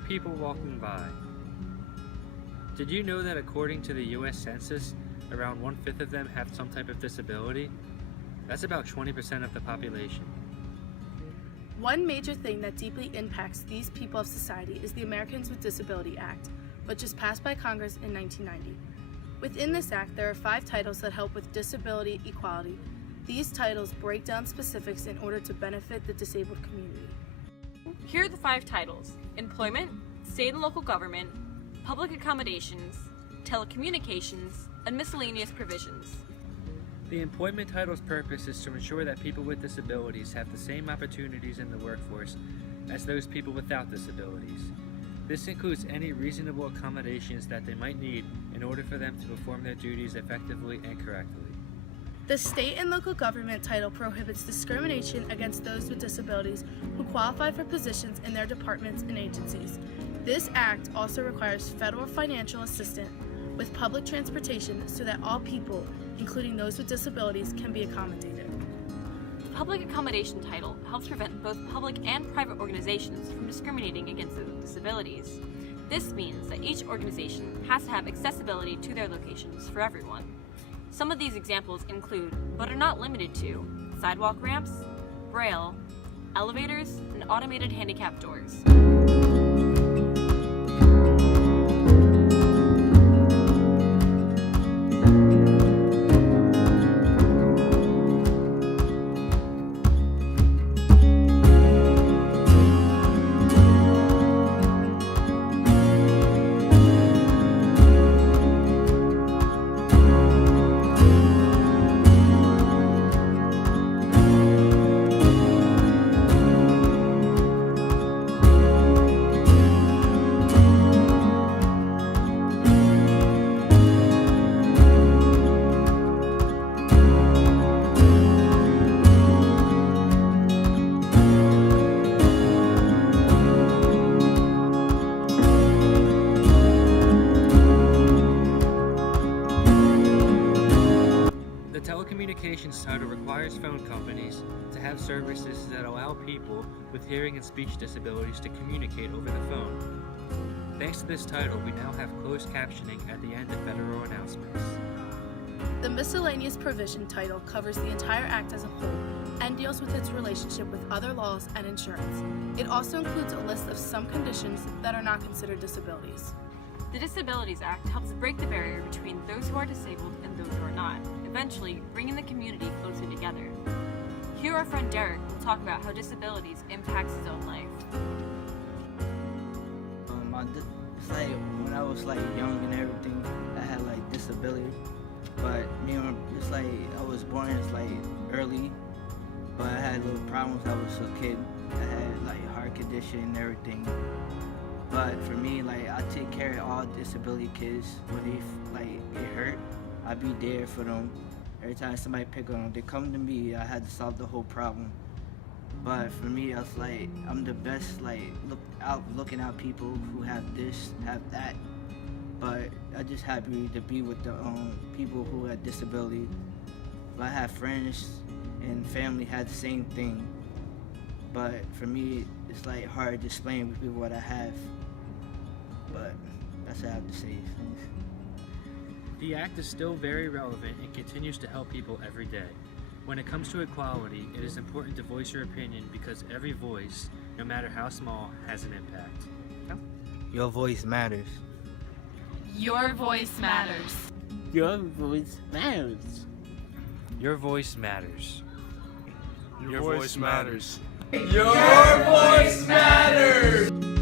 are people walking by. Did you know that according to the US Census, around 1/5 of them have some type of disability? That's about 20% of the population. One major thing that deeply impacts these people of society is the Americans with Disabilities Act, which was passed by Congress in 1990. Within this act, there are 5 titles that help with disability equality. These titles break down specifics in order to benefit the disabled community. Here are the 5 titles: employment, state and local government, public accommodations, telecommunications, and miscellaneous provisions. The employment title's purpose is to ensure that people with disabilities have the same opportunities in the workforce as those people without disabilities. This includes any reasonable accommodations that they might need in order for them to perform their duties effectively and correctly. The state and local government title prohibits discrimination against those with disabilities who qualify for positions in their departments and agencies. This act also requires federal financial assistance with public transportation so that all people, including those with disabilities, can be accommodated. The public accommodation title helps prevent both public and private organizations from discriminating against those with disabilities. This means that each organization has to have accessibility to their locations for everyone. Some of these examples include, but are not limited to, sidewalk ramps, Brielle, elevators, and automated handicap doors. The telecommunications title requires phone companies to have services that allow people with hearing and speech disabilities to communicate over the phone. Thanks to this title, we now have closed captioning at the end of federal announcements. The miscellaneous provision title covers the entire act as a whole and deals with its relationship with other laws and insurance. It also includes a list of some conditions that are not considered disabilities. The Disabilities Act helps break the barrier between those who are disabled and those who are not, eventually bringing the community closer together. Here our friend Derrick will talk about how disabilities impacts his own life. It's like when I was like young and everything, I had like disability, but it's like I was born as like early, but I had little problems. I was a kid. I had like heart condition and everything. But for me, like I take care of all disability kids. When they like get hurt, I be there for them. Every time somebody pick on them, they come to me. I had to solve the whole problem. But for me, I was like, I'm the best. Like looking out people who have this, have that. But I just happy to be with the people who had disability. But I have friends and family had the same thing. But for me, it's like hard to explain with people what I have. But that's what I have to say. The Act is still very relevant and continues to help people every day. When it comes to equality, it is important to voice your opinion because every voice, no matter how small, has an impact. Your voice matters. Your voice matters. Your voice matters. Your voice matters. Your voice matters. Your voice matters!